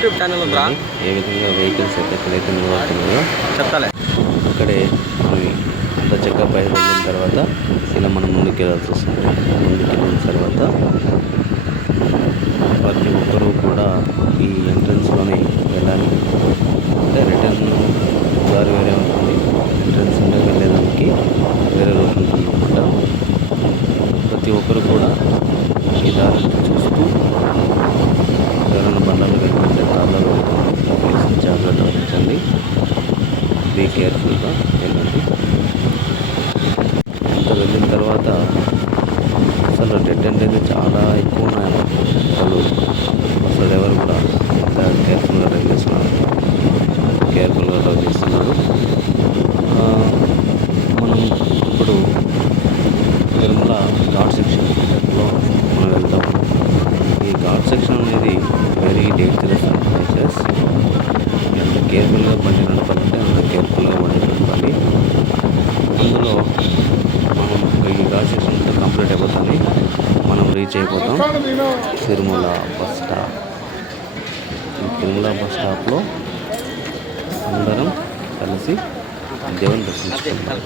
YouTube channel ఉందా? ఏ విధంగా vehicles ఎక్కడైతే నిలబడుతున్నాయో చెప్తాలే. అక్కడే మనం అంత చెకప్ పైకి వెళ్ళిన తర్వాత ఇలా మనం ముందుకు వెళ్ళాల్సి వస్తుంది. ముందుకు వెళ్ళిన తర్వాత ప్రతి ఒక్కరూ కూడా ఈ ఎంట్రన్స్లోనే వెళ్ళాలి. అంటే రిటర్న్ దారి వేరే ఉంటుంది, ఎంట్రన్స్ మీద వెళ్ళేదానికి వేరే రూట్ ఉంటుంది అనమాట. ప్రతి ఒక్కరు కూడా ఈ దారిని చూస్తూ ఎవరైనా బండాలు వెళ్తుంటే తాళ్ళలో జాగ్రత్త వహించండి. బీ కేర్ఫుల్గా వెళ్ళండి. ఇంత వెళ్ళిన తర్వాత అసలు డెడ్ ఎండ్ అయితే చాలా ఎక్కువ ఉన్నాయి. అసలు ఎవరు కూడా కేర్ఫుల్గా డ్రైవ్ చేస్తున్నారు, మనం ఇప్పుడు తిరుమల ఘాట్ సెక్షన్లో మనం వెళ్తాం. ఈ ఘాట్ సెక్షన్ అనేది వెరీ డేంజరస్ ప్లేసెస్. ఎంత కేర్ఫుల్గా బండి నడపాలంటే అంత కేర్ఫుల్గా బండి నడపాలి. అందులో మనం ఈ ఘాట్ సెక్షన్ కంప్లీట్ అయిపోతుంది. మనం రీచ్ అయిపోతాం తిరుమల బస్ స్టాప్. ఈ తిరుమల బస్ స్టాప్లో అందరం కలిసి దేవుని దర్శించుకుంటాం.